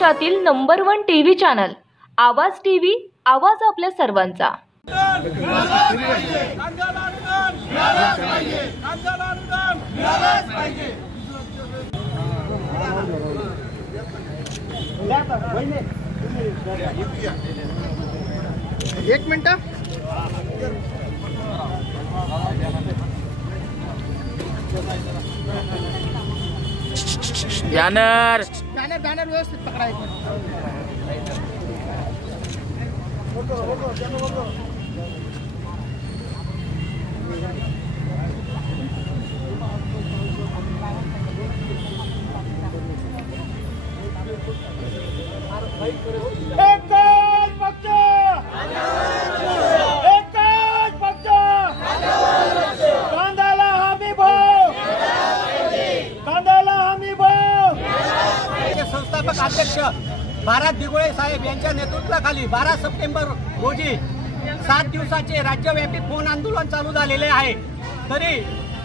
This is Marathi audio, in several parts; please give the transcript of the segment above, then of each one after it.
महाराष्ट्रातील नंबर 1 टीव्ही चॅनल आवाज टीव्ही, आवाज आपल्या सर्वांचा। एक मिनिट बॅनर व्यवस्थित पकडायचं। संस्थापक अध्यक्ष भारत दिघोळे साहेब यांच्या नेतृत्वाखाली 12 सप्टेंबर रोजी 7 दिवसाचे राज्यव्यापी फोन आंदोलन चालू झालेले आहे। तरी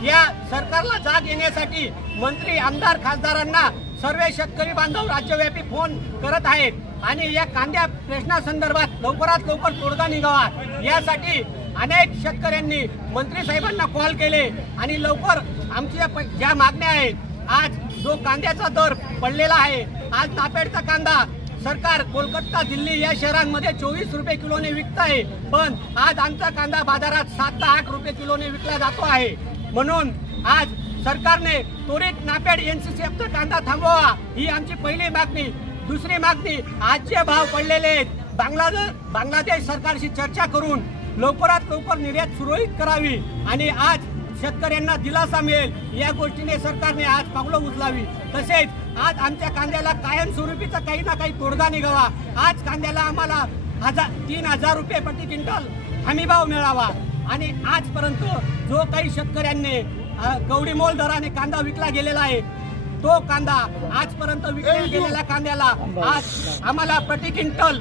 या सरकारला जाग येण्यासाठी मंत्री, आमदार, खासदारांना सर्व शेतकरी बांधव राज्यव्यापी फोन करत आहेत आणि या कांद्या प्रश्नासंदर्भात लवकरात लवकर तोडगा निघावा यासाठी अनेक शेतकऱ्यांनी मंत्री साहेबांना कॉल केले आणि लवकर आमच्या ज्या मागण्या आहेत, आज जो कांद्याचा दर पडलेला आहे, आज नापेडचा कांदा सरकार कोलकाता, दिल्ली या शहरांमध्ये 24 रुपये किलोने विकत आहे, पण आज आमचा कांदा बाजारात 7 ते 8 रुपये किलोने विकला जातो आहे। म्हणून आज सरकारने त्वरित नापेड NCCFचा कांदा थांबवा ही आमची पहिली मागणी। दुसरी मागणी, आज जे भाव पडलेले आहेत बांगलादेश सरकारशी चर्चा करून लवकरात लवकर निर्यात सुरळीत करावी आणि आज शेतकऱ्यांना दिलासा मिळेल या गोष्टीने सरकारने आज पावलं उचलावी। तसेच आज आमच्या कांद्याला कायमस्वरूपीचा काही ना काही तोडगा निघावा। आज कांद्याला आम्हाला 3,000 रुपये प्रति क्विंटल हमीभाव मिळावा आणि आजपर्यंत जो काही शेतकऱ्यांनी कवडीमोल दराने कांदा विकला गेलेला आहे, तो कांदा आजपर्यंत विकल्या गेलेल्या कांद्याला आज आम्हाला प्रति क्विंटल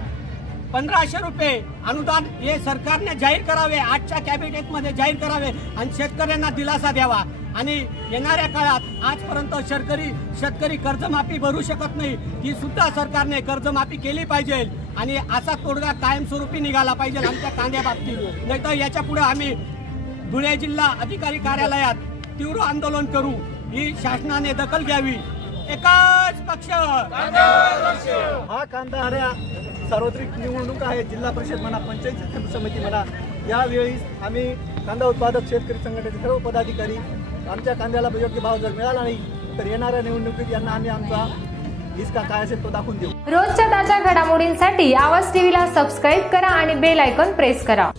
1500 रुपये अनुदान हे सरकारने जाहीर करावे, आजच्या कॅबिनेटमध्ये जाहीर करावे आणि शेतकऱ्यांना दिलासा द्यावा। आणि येणाऱ्या काळात आजपर्यंत शेतकरी कर्जमाफी भरू शकत नाही, ती सुद्धा सरकारने कर्जमाफी केली पाहिजे आणि असा तोडगा कायमस्वरूपी निघाला पाहिजे आमच्या कांद्या बाबतीत। नाहीतर याच्या पुढे आम्ही धुळे जिल्हा अधिकारी कार्यालयात तीव्र आंदोलन करू। ही शासनाने दखल घ्यावी। एकच पक्ष हा कांदा सार्वत्रिक निवडणूक आहे, जिल्हा परिषद म्हणा, पंचायत समिती म्हणा, यावेळी आम्ही कांदा उत्पादक शेतकरी संघटनेचे सर्व पदाधिकारी आमच्या कांद्याला योग्य भाव जर मिळाला नाही तर येणाऱ्या निवडणुकीत यांना आम्ही आमचा हिसका काय असेल तो दाखवून देऊ। रोजच्या ताज्या घडामोडींसाठी आवाज टीव्हीला सबस्क्राईब करा आणि बेल आयकॉन प्रेस करा।